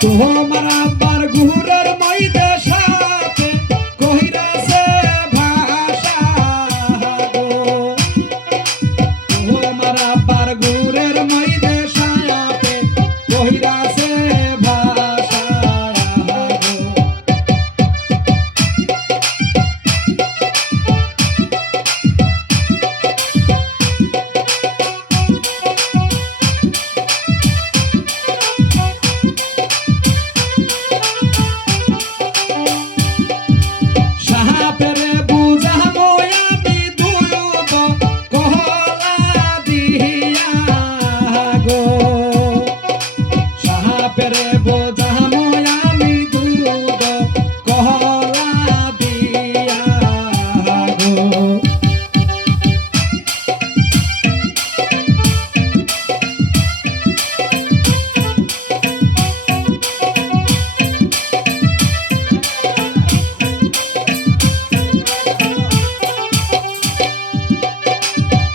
তোমার আবার ঘুরে পেরে বোঝানো আমি দুরুদ কহলা দিয়া। গো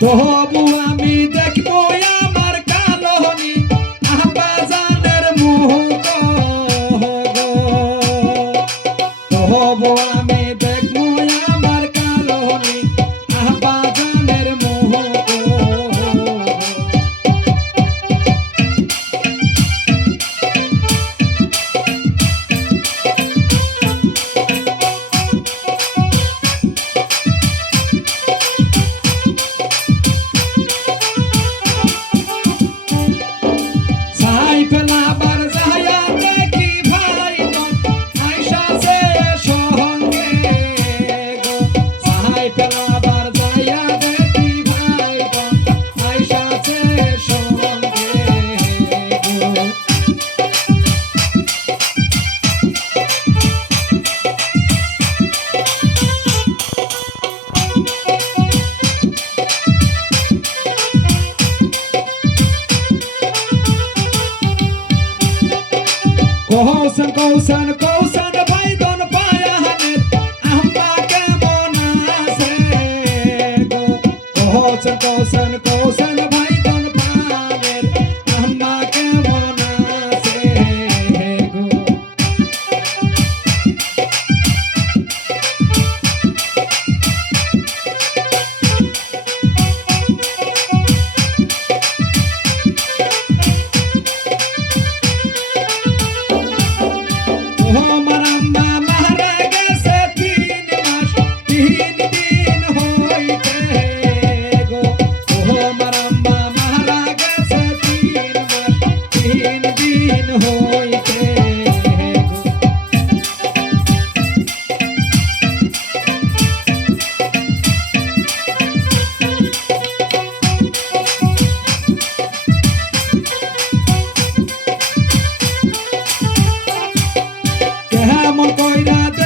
তবু আমি দেখব কৌশন কৌশন কৌশন ভাই দন পায়া হানে। আহম্বা কেমন আছে কৌশন কৌশন কৌশন nada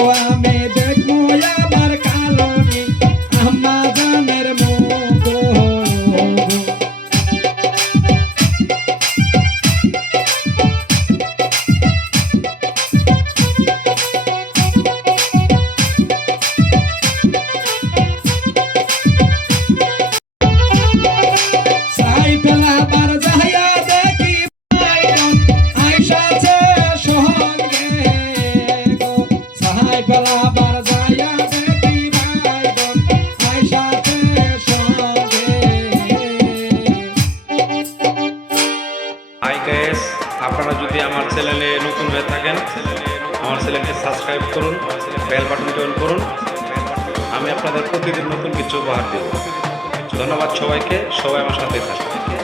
Boy. গাইস আপনারা যদি আমার চ্যানেলে নতুন হয়ে থাকেন, আমার চ্যানেলকে সাবস্ক্রাইব করুন, বেল বাটন অন করুন। আমি আপনাদের প্রতিদিন নতুন কিছু উপহার দেব। ধন্যবাদ সবাইকে, সবাই আমার সাথে থাকুন